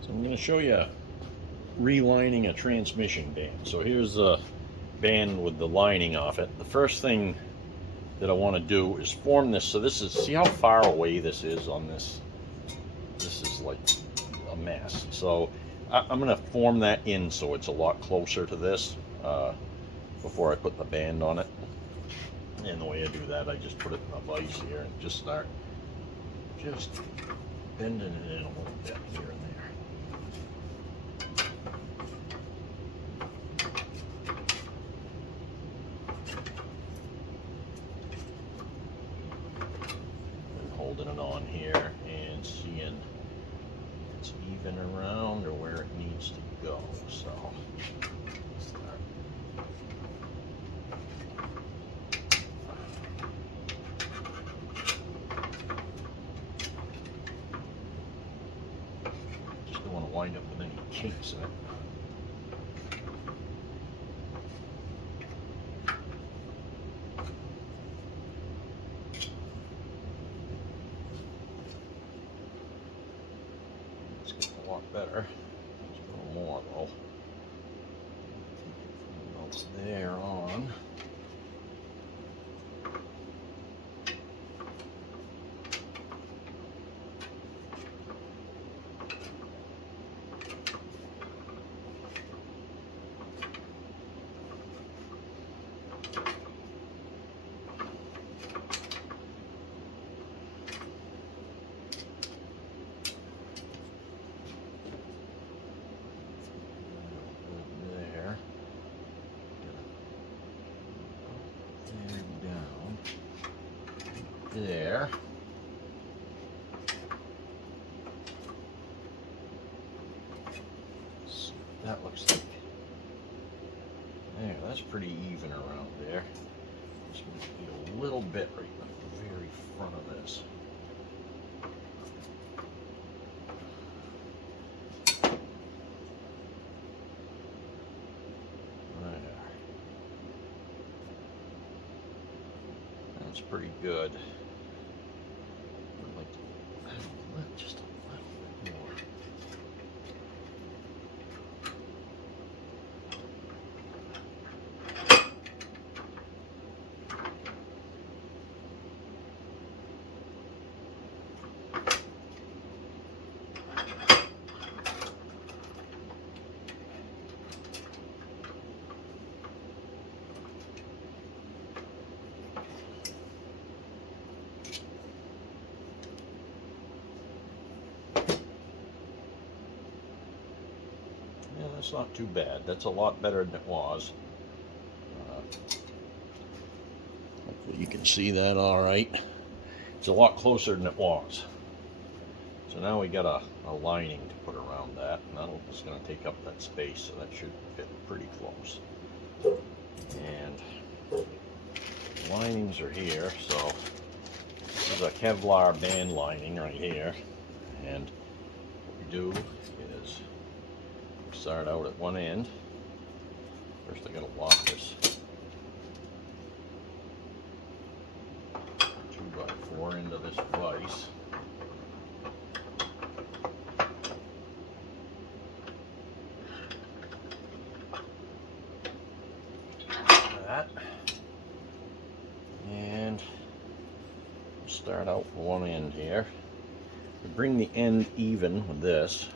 So I'm going to show you relining a transmission band. So here's the band with the lining off it. The first thing that I want to do is form this. So this is, see how far away this is on this? This is like a mess. So I'm going to form that in so it's a lot closer to this before I put the band on it. And the way I do that, I just put it in a vise here and just start just bending it in a little bit here and there. And holding it on here and seeing if it's even around or where it needs to go. So start. Just don't want to wind up with any kinks in it. It's getting a lot better. Just a little more though. Take it from about there on. There. So that looks like there. That's pretty even around there. Just need to be a little bit right in the very front of this. There. That's pretty good. I'd like to add just a little bit more. Yeah, that's not too bad. That's a lot better than it was. Hopefully you can see that all right. It's a lot closer than it was. So now we got a lining to put around that, and that'll just going to take up that space, so that should fit pretty close. And the linings are here, so this is a Kevlar band lining right here. And what we do is start out at one end. First I gotta lock this 2x4 into this vise. That. And start out from one end here. We bring the end even with this.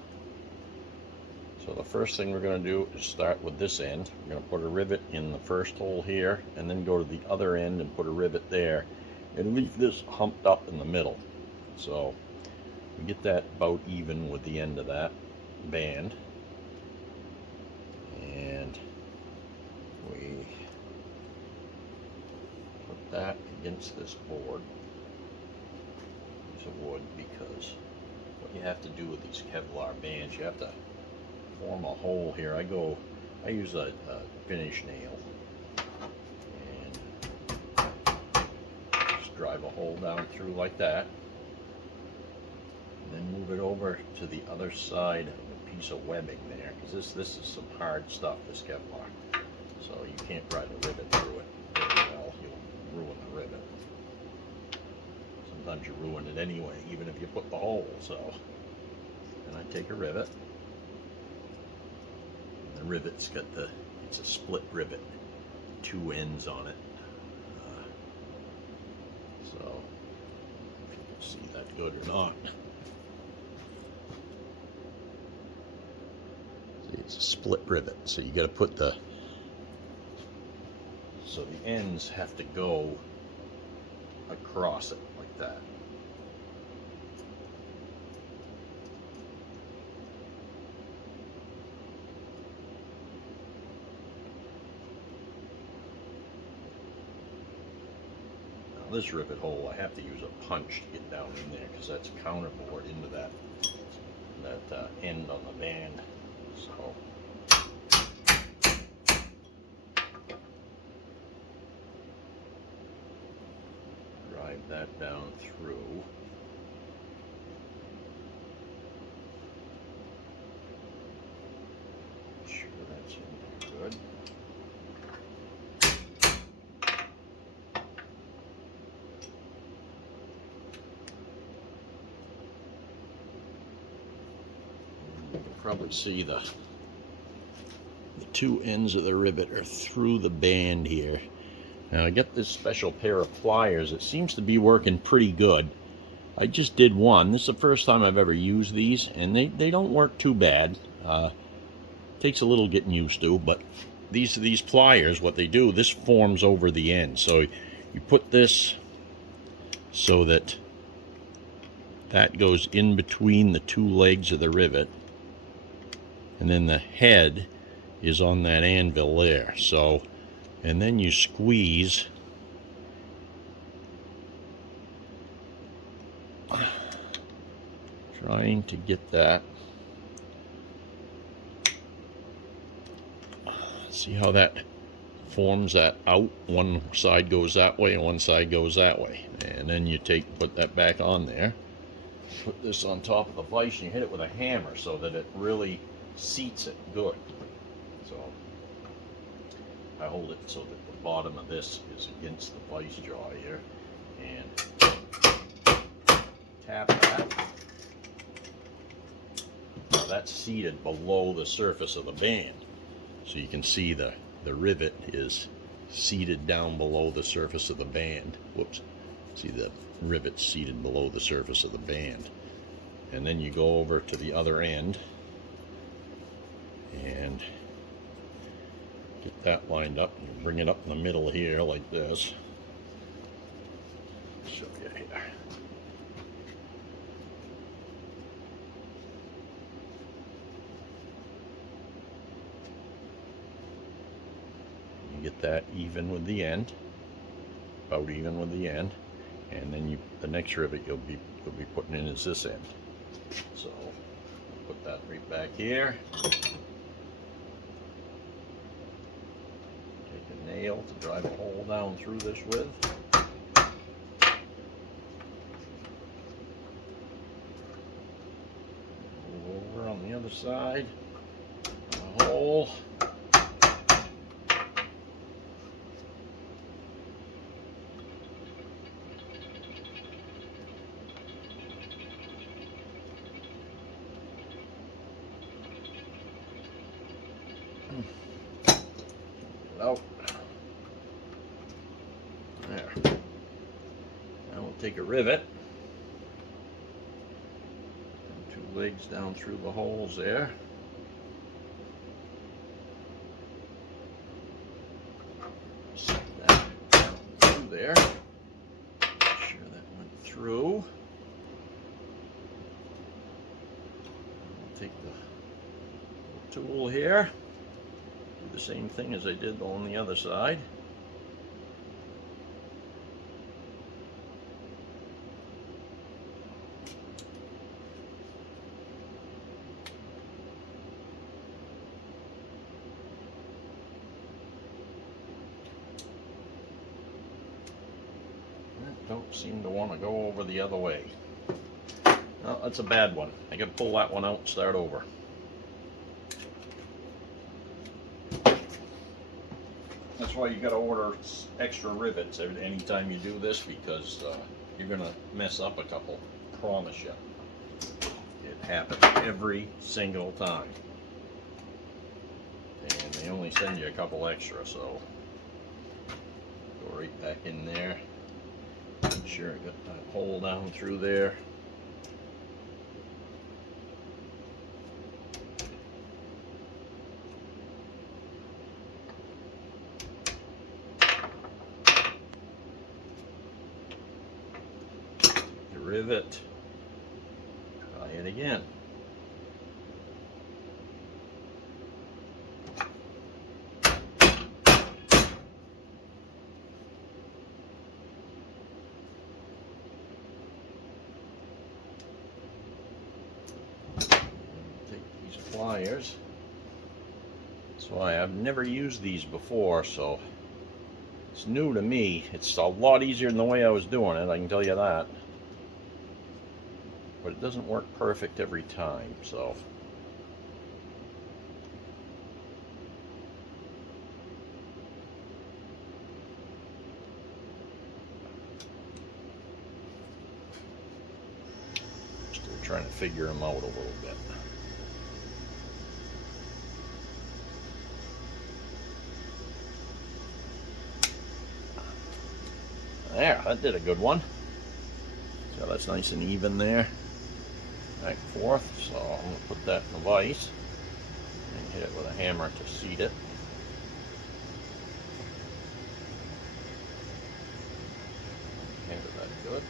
So the first thing we're going to do is start with this end. We're going to put a rivet in the first hole here, and then go to the other end and put a rivet there, and leave this humped up in the middle. So we get that about even with the end of that band, and we put that against this board, piece of wood, because what you have to do with these Kevlar bands, you have to form a hole here. I use a finish nail and just drive a hole down through like that, and then move it over to the other side of a piece of webbing there, because this is some hard stuff, this Kevlar, so you can't drive a rivet through it very well. You'll ruin the rivet. Sometimes you ruin it anyway, even if you put the hole. So And I take a rivet. And the rivet's got it's a split rivet, 2 ends on it. So, if you can see that good or not. See, it's a split rivet, so you got to put so the ends have to go across it like that. This rivet hole, I have to use a punch to get down in there because that's counterbored into that end on the band. So drive that down through. Make sure that's in there good. You can probably see the 2 ends of the rivet are through the band here. Now I got this special pair of pliers. It seems to be working pretty good. I just did one. This is the first time I've ever used these, and they don't work too bad. Takes a little getting used to, but these pliers, what they do, this forms over the end. So you put this so that goes in between the 2 legs of the rivet, and then the head is on that anvil there. So, and then you squeeze trying to get that. See how that forms that out? One side goes that way and one side goes that way. And then you put that back on there. Put this on top of the vise and you hit it with a hammer so that it really seats it good. So I hold it so that the bottom of this is against the vise jaw here, and tap that. Now that's seated below the surface of the band, so you can see the rivet is seated down below the surface of the band. Whoops, see the rivet seated below the surface of the band. And then you go over to the other end and get that lined up, and you bring it up in the middle here like this. Show you here. You get that even with the end, about even with the end, and then the next rivet you'll be putting in is this end. So put that right back here. Nail to drive a hole down through this with. Move over on the other side. A hole. Out. There. Now we'll take a rivet, and 2 legs down through the holes there. Set that down through there. Make sure that went through. We'll take the tool here. Do the same thing as I did on the other side. Don't seem to want to go over the other way. Oh, that's a bad one. I got to pull that one out and start over. That's why you got to order extra rivets anytime you do this, because you're going to mess up a couple. Promise you. happens every single time. And they only send you a couple extra, so go right back in there. Make sure I got that hole down through there. Rivet, try it again. Take these pliers. That's why I've never used these before, so it's new to me. It's a lot easier than the way I was doing it, I can tell you that. But it doesn't work perfect every time, so. Still trying to figure them out a little bit. There, that did a good one. So that's nice and even there. Back and forth, so I'm going to put that in the vise and hit it with a hammer to seat it. Hammer that good.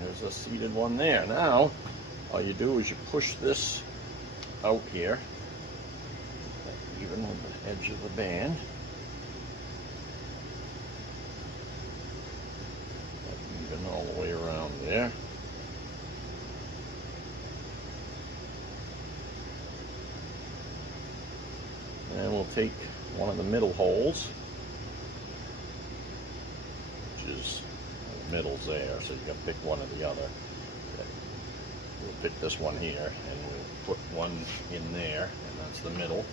There's a seated one there. Now, all you do is you push this out here, even with the edge of the band. Even all the way around there. And we'll take one of the middle holes, which is the middle's there, so you got to pick one or the other. We'll pick this one here, and we'll put one in there, and that's the middle.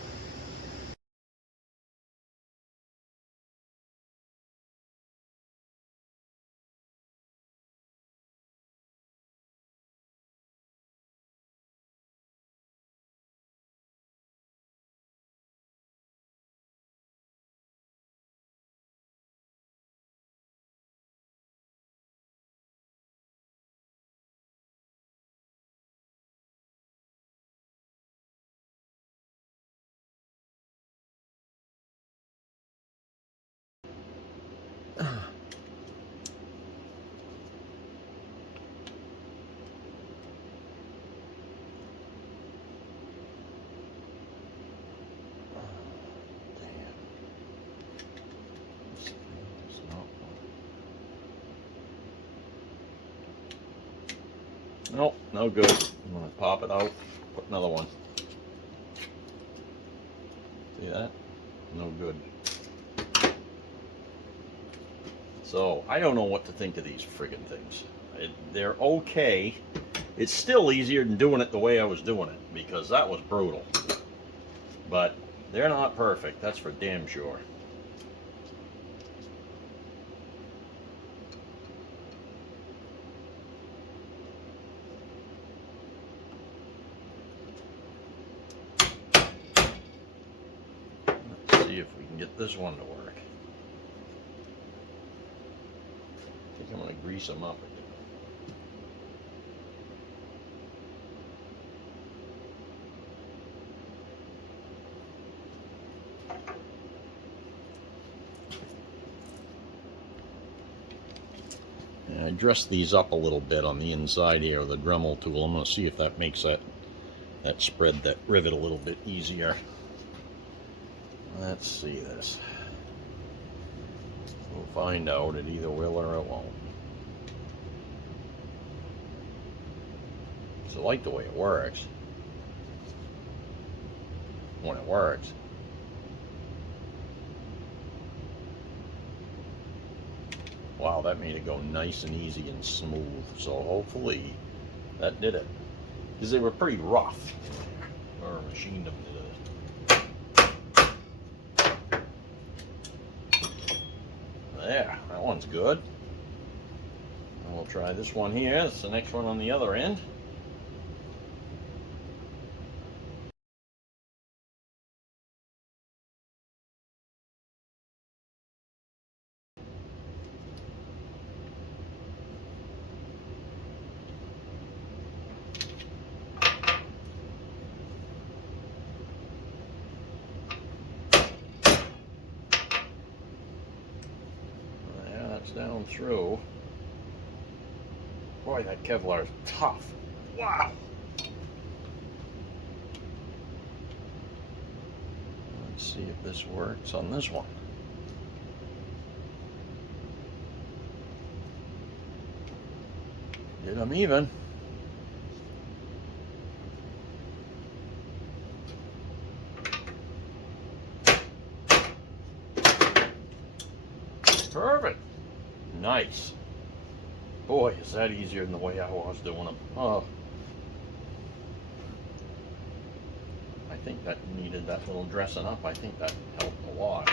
Nope, no good. I'm going to pop it out, put another one. See that? No good. So, I don't know what to think of these friggin' things. They're okay. It's still easier than doing it the way I was doing it, because that was brutal. But they're not perfect, that's for damn sure. See if we can get this one to work. I think I'm going to grease them up again. And I dressed these up a little bit on the inside here with the Dremel tool. I'm going to see if that makes that spread, that rivet a little bit easier. Let's see this. We'll find out. It either will or it won't. So I like the way it works. When it works. Wow, that made it go nice and easy and smooth. So hopefully that did it. Because they were pretty rough. Or machined them to There, that one's good. And we'll try this one here. It's the next one on the other end. Yeah, that's down through. Boy, that Kevlar is tough. Wow. Let's see if this works on this one. Did them even. Perfect. Nice. Boy, is that easier than the way I was doing them. Oh. I think that needed that little dressing up. I think that helped a lot.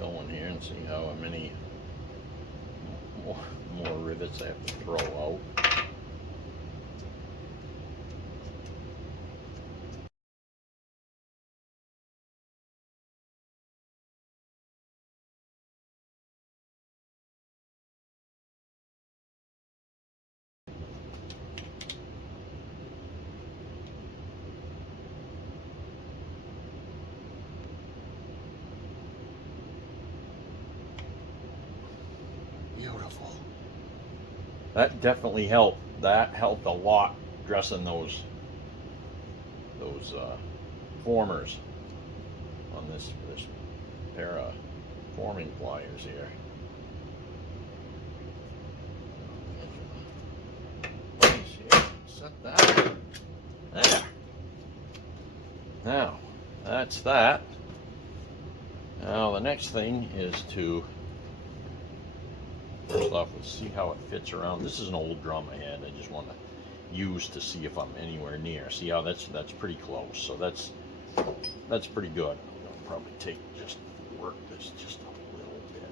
Go in here and see how many more rivets I have to throw out. Beautiful. That definitely helped. That helped a lot dressing those formers on this pair of forming pliers here. Set that. There. Now, that's that. Now the next thing is to, first off, let's see how it fits around. This is an old drum I had. I just want to use to see if I'm anywhere near. See how that's pretty close. So that's pretty good. I'll probably just work this just a little bit.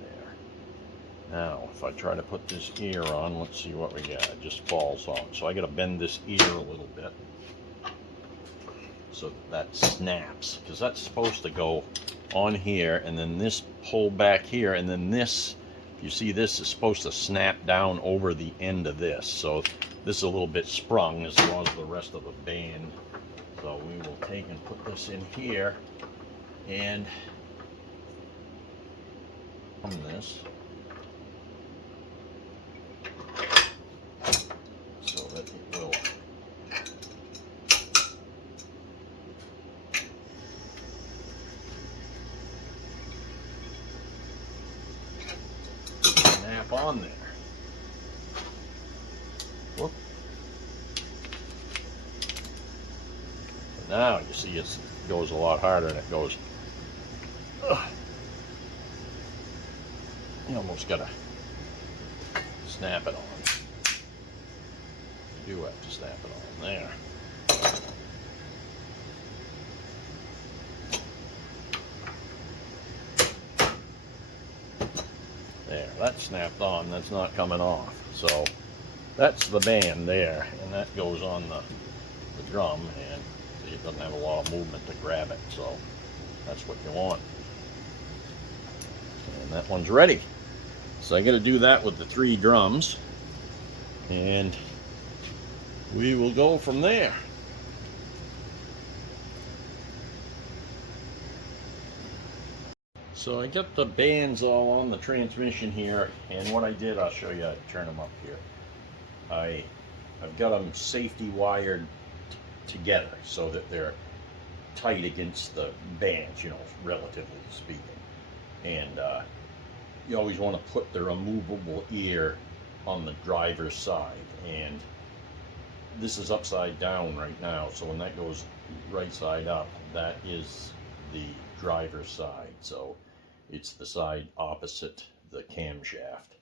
There. Now, if I try to put this ear on, let's see what we got. It just falls on. So I got to bend this ear a little bit so that snaps, because that's supposed to go on here, and then this pull back here, and then this, you see, this is supposed to snap down over the end of this. So this is a little bit sprung as well as the rest of the band. So we will take and put this in here and on this so that it will snap on there. Whoop. Now you see it goes a lot harder, and it goes. You almost gotta snap it on. You do have to snap it on there. There, that's snapped on. That's not coming off. So that's the band there, and that goes on the drum, and see, it doesn't have a lot of movement to grab it. So that's what you want. And that one's ready. So I got to do that with the 3 drums, and we will go from there. So I got the bands all on the transmission here, and what I did, I'll show you. I turn them up here. I've got them safety wired together so that they're tight against the bands, you know, relatively speaking. And you always want to put the removable ear on the driver's side, and this is upside down right now, so when that goes right side up, that is the driver's side. So it's the side opposite the camshaft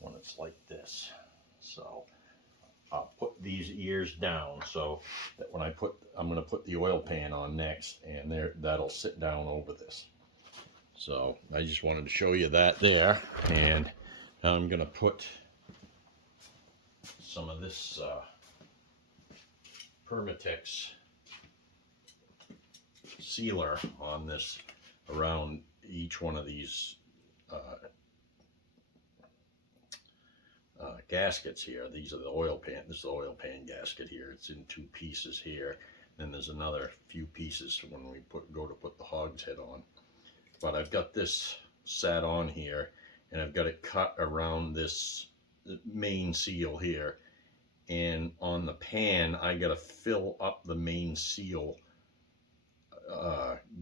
when it's like this. So I'll put these ears down so that when I'm going to put the oil pan on next, and that'll sit down over this. So I just wanted to show you that there. And now I'm going to put some of this Permatex sealer on this around each one of these gaskets here. These are the oil pan. This is the oil pan gasket here. It's in 2 pieces here. Then there's another few pieces when we go to put the hogshead on. But I've got this sat on here, and I've got it cut around this main seal here. And on the pan, I got to fill up the main seal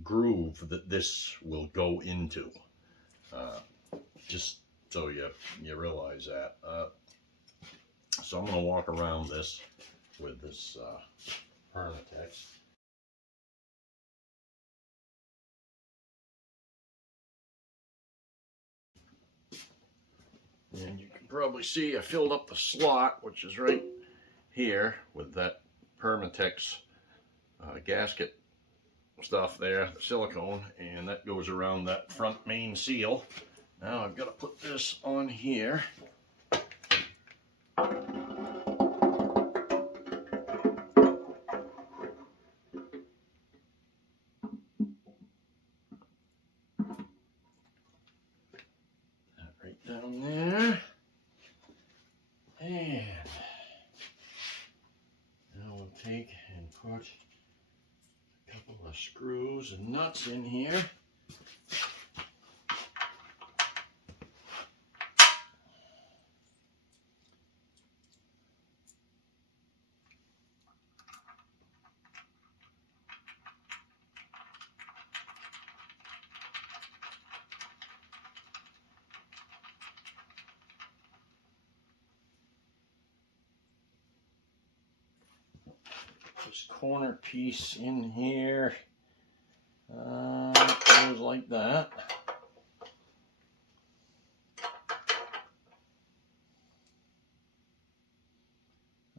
groove that this will go into. Just so you realize that. So I'm going to walk around this with this Permatex. And you can probably see I filled up the slot, which is right here, with that Permatex gasket stuff there, the silicone, and that goes around that front main seal. Now I've got to put this on here. That right down there. And now we'll take and put a couple of screws and nuts in here. This corner piece in here goes like that.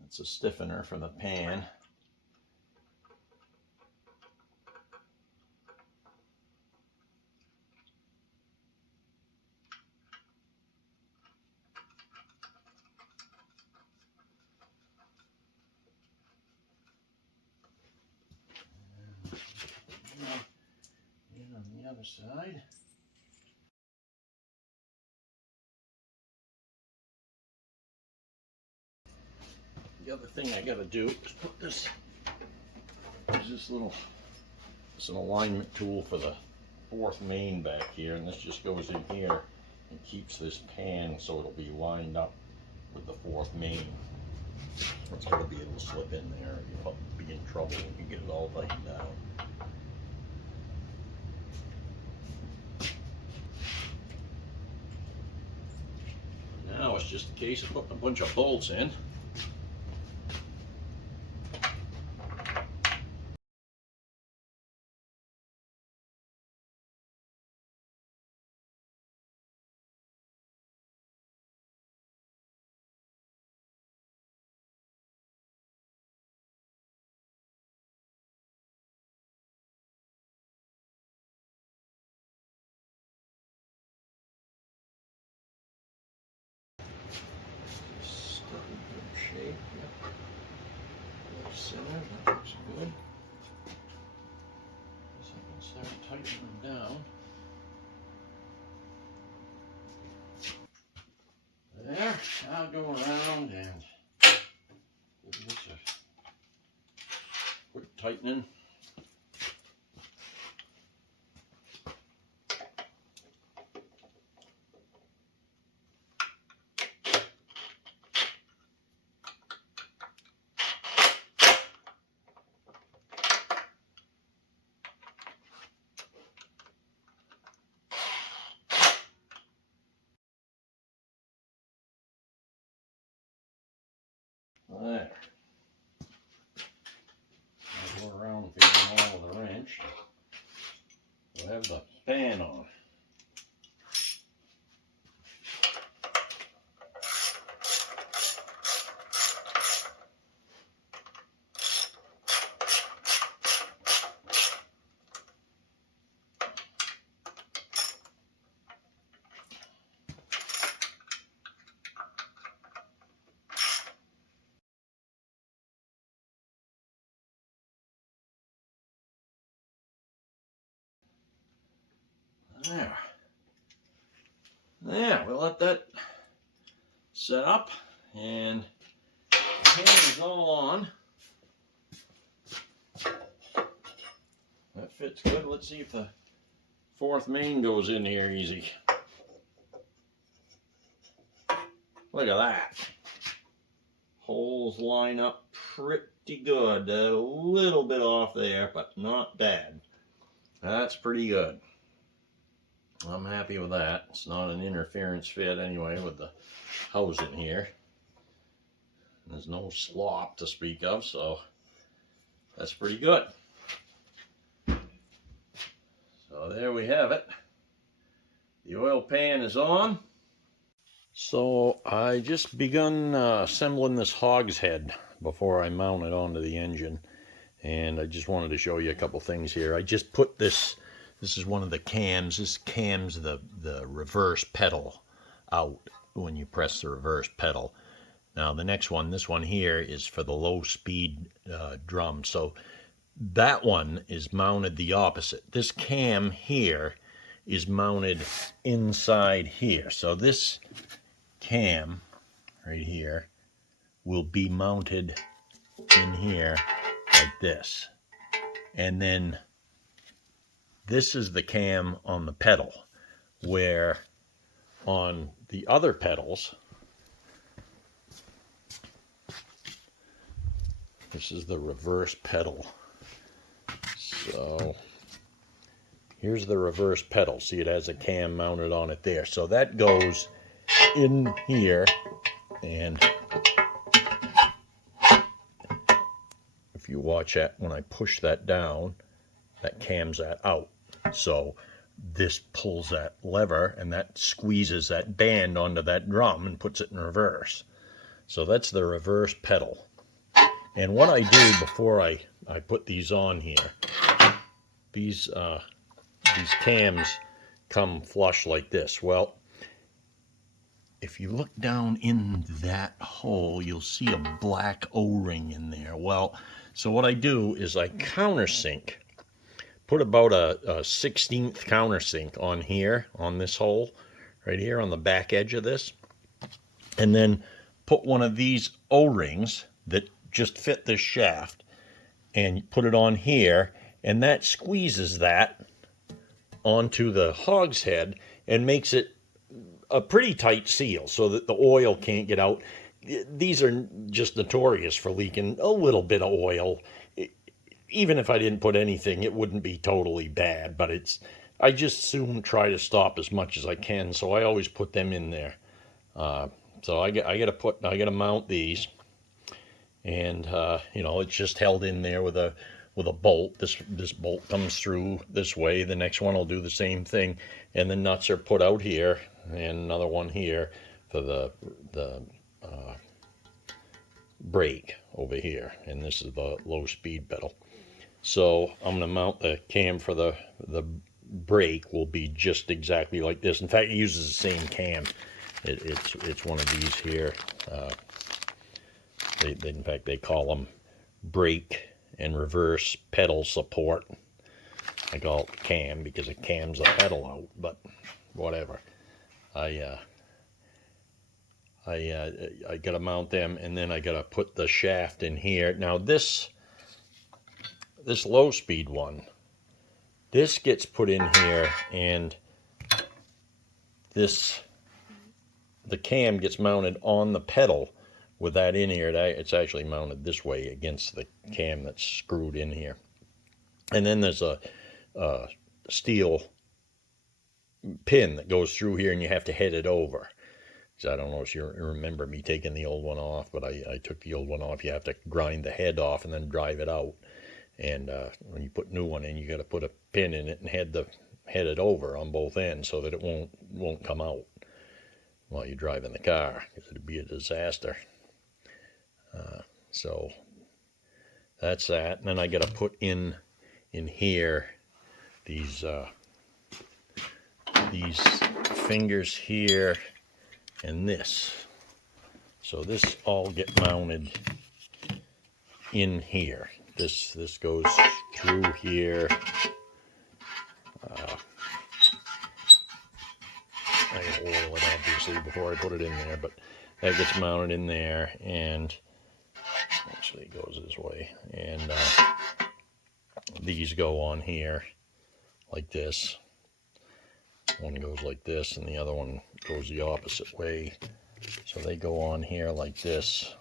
That's a stiffener for the pan. And on the other side. The other thing I got to do is put this. There's this little. It's an alignment tool for the 4th main back here, and this just goes in here and keeps this pan so it'll be lined up with the 4th main. It's going to be able to slip in there. You'll be in trouble when you get it all tightened out. Now it's just a case of putting a bunch of bolts in. Shape. Yep. Center, that looks good. Guess I can start tightening them down. There. I'll go around and give this a quick tightening. There. I'll go around and feed them all with a wrench. We'll have the pan on. There. There, we'll let that set up, and the pan is all on. That fits good. Let's see if the fourth main goes in here easy. Look at that. Holes line up pretty good. A little bit off there, but not bad. That's pretty good. I'm happy with that. It's not an interference fit anyway with the housing here. There's no slop to speak of, so that's pretty good. So there we have it. The oil pan is on. So I just begun assembling this hogshead before I mount it onto the engine, and I just wanted to show you a couple things here. I just put this is one of the cams. This cams the reverse pedal out when you press the reverse pedal. Now the next one, this one here, is for the low speed drum. So that one is mounted the opposite. This cam here is mounted inside here. So this cam right here will be mounted in here like this. And then this is the cam on the pedal, where on the other pedals, this is the reverse pedal. So here's the reverse pedal. See, it has a cam mounted on it there. So that goes in here, and if you watch that, when I push that down, that cams that out. So this pulls that lever, and that squeezes that band onto that drum and puts it in reverse. So that's the reverse pedal. And what I do before I put these on here, these cams come flush like this. Well, if you look down in that hole, you'll see a black O-ring in there. Well, so what I do is I countersink, put about a 1/16 countersink on here, on this hole, right here on the back edge of this, and then put one of these O-rings that just fit this shaft, and put it on here, and that squeezes that onto the hogshead and makes it a pretty tight seal so that the oil can't get out. These are just notorious for leaking a little bit of oil. Even if I didn't put anything, it wouldn't be totally bad, but I just soon try to stop as much as I can, so I always put them in there. So I gotta mount these, and you know, it's just held in there with a bolt. This bolt comes through this way. The next one will do the same thing, and the nuts are put out here, and another one here for the brake over here, and this is the low speed pedal. So I'm going to mount the cam for the brake will be just exactly like this. In fact, it uses the same cam. It's one of these here. In fact, they call them brake and reverse pedal support. I call it cam because it cams the pedal out, but whatever. I gotta mount them, and then I gotta put the shaft in here. Now this low speed one, this gets put in here, and the cam gets mounted on the pedal with that in here. It's actually mounted this way against the cam that's screwed in here. And then there's a steel pin that goes through here, and you have to head it over. So I don't know if you remember me taking the old one off, but I took the old one off. You have to grind the head off and then drive it out. And when you put new one in, you got to put a pin in it and head it over on both ends so that it won't come out while you're driving the car, because it'd be a disaster. So that's that. And then I got to put in here these fingers here and this. So this all get mounted in here. This goes through here, obviously, before I put it in there, but that gets mounted in there, and actually it goes this way, and these go on here like this. One goes like this, and the other one goes the opposite way. So they go on here like this,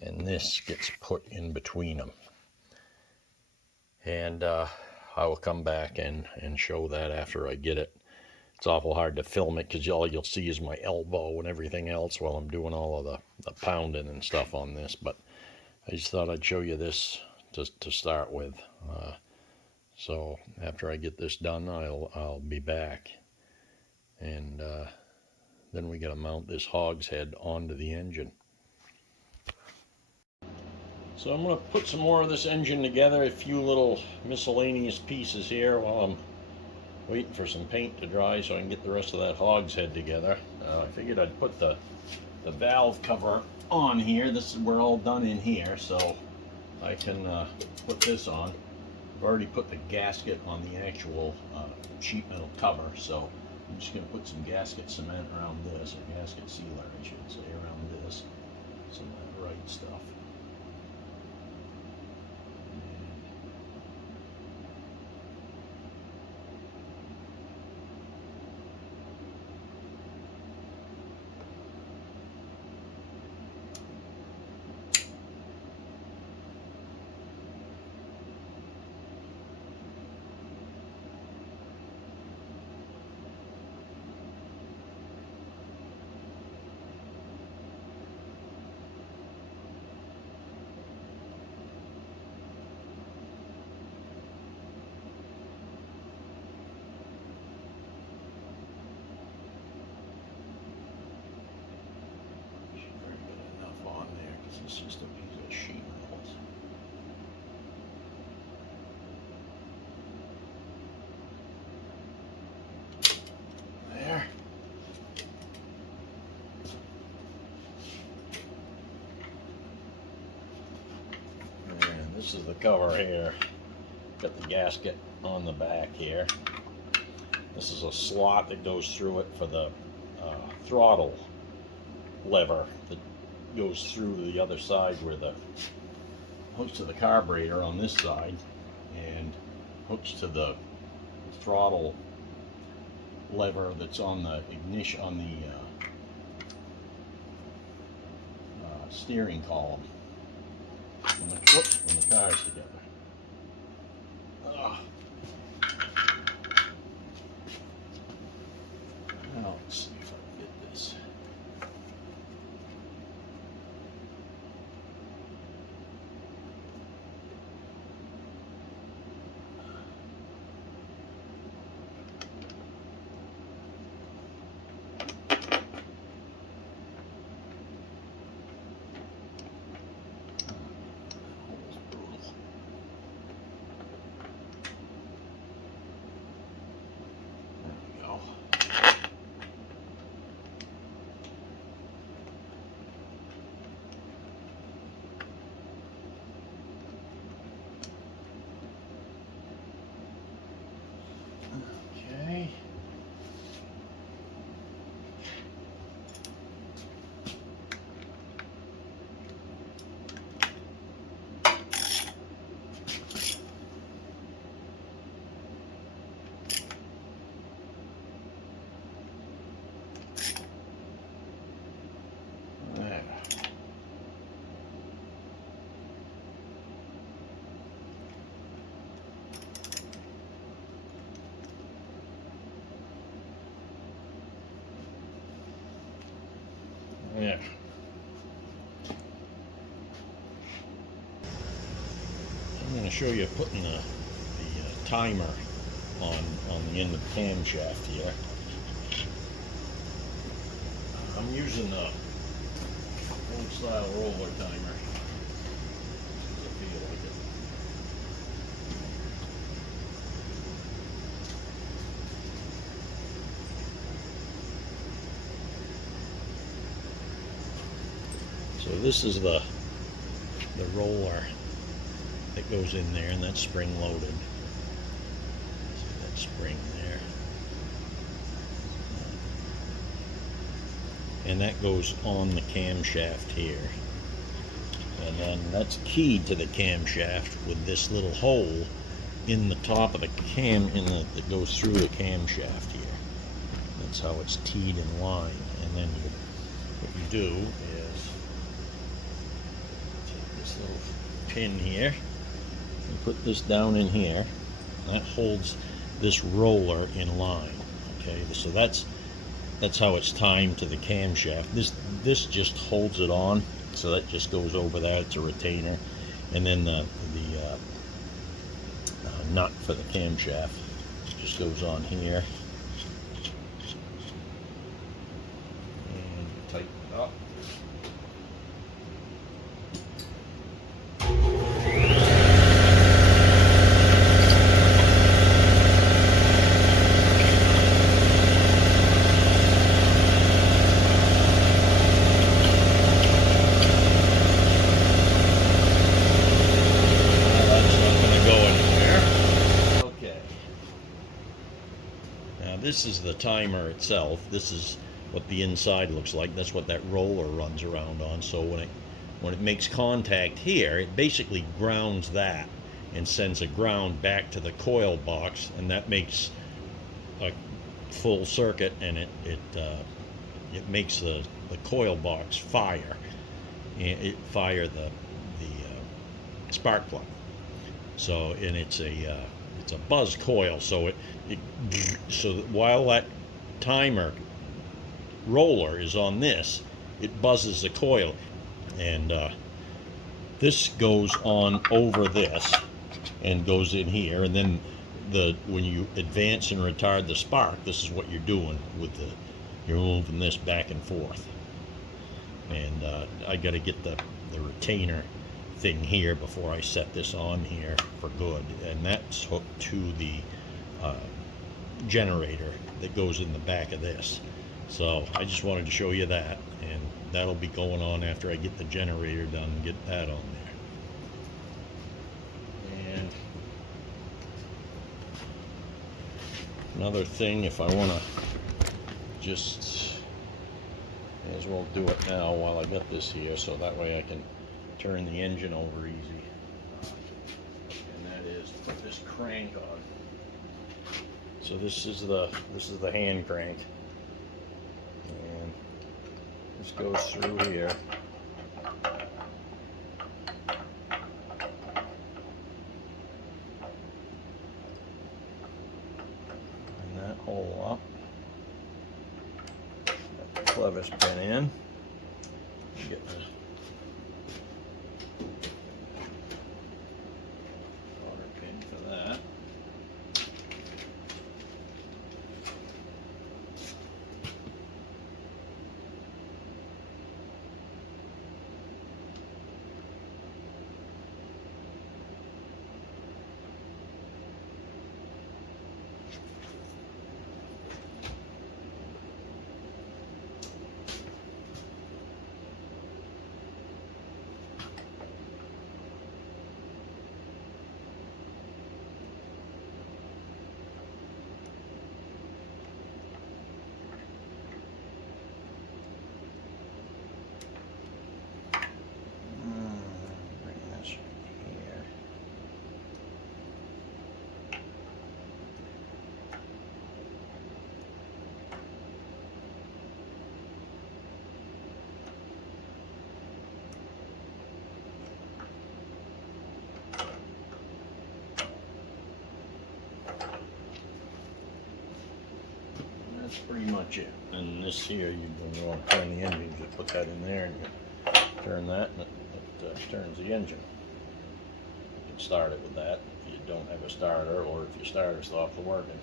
and this gets put in between them. And I will come back and show that after I get it. It's awful hard to film it because all you'll see is my elbow and everything else while I'm doing all of the pounding and stuff on this. But I just thought I'd show you this to start with. So after I get this done, I'll be back, and then we got to mount this hogshead onto the engine. So I'm going to put some more of this engine together, a few little miscellaneous pieces here while I'm waiting for some paint to dry so I can get the rest of that hogshead together. I figured I'd put the valve cover on here. We're all done in here, so I can put this on. I've already put the gasket on the actual sheet metal cover, so I'm just going to put some gasket cement around this, or gasket sealer I should say, around this. Some of that right stuff. It's just a piece of sheet metal. There. And this is the cover here. Got the gasket on the back here. This is a slot that goes through it for the throttle lever that goes through the other side where the hooks to the carburetor on this side and hooks to the throttle lever that's on the ignition, on the steering column when the car's together. Now let's see if I can get this. Okay. There. Yeah. I'm going to show you putting the timer on the end of the camshaft here. I'm using the old style roller timer. I feel like it. So this is the roller that goes in there, and that's spring loaded. See that spring there. and that goes on the camshaft here. And then that's keyed to the camshaft with this little hole in the top of the cam that goes through the camshaft here. That's how it's teed in line. And then what you do is take this little pin here and put this down in here. That holds this roller in line. Okay, so that's how it's timed to the camshaft. This just holds it on, so that just goes over that. It's a retainer, and then the nut for the camshaft just goes on here and tighten it up. This is the timer itself. This is what the inside looks like. That's what that roller runs around on. So when it makes contact here, it basically grounds that and sends a ground back to the coil box, and that makes a full circuit, and it makes the coil box fire. And it fire the spark plug. So, and it's a buzz coil, so so while that timer roller is on this, it buzzes the coil, and this goes on over this and goes in here, and then when you advance and retard the spark, this is what you're doing with you're moving this back and forth. And I got to get the retainer thing here before I set this on here for good, and that's hooked to the generator that goes in the back of this. So I just wanted to show you that, and that'll be going on after I get the generator done and get that on there. And another thing, if I want to just, may as well do it now while I got this here, so that way I can turn the engine over easy. And that is to put this crank on. So this is the hand crank, and this goes through here. And that hole up. Got the clevis pin in. Get the solder pin for that. That's pretty much it. And this here, you want to turn the engine, you just put that in there and you turn that, and it turns the engine. You can start it with that if you don't have a starter, or if your starter stops working,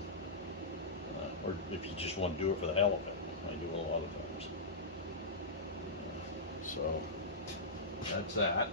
or if you just want to do it for the hell of it. I do it a lot of times. So that's that.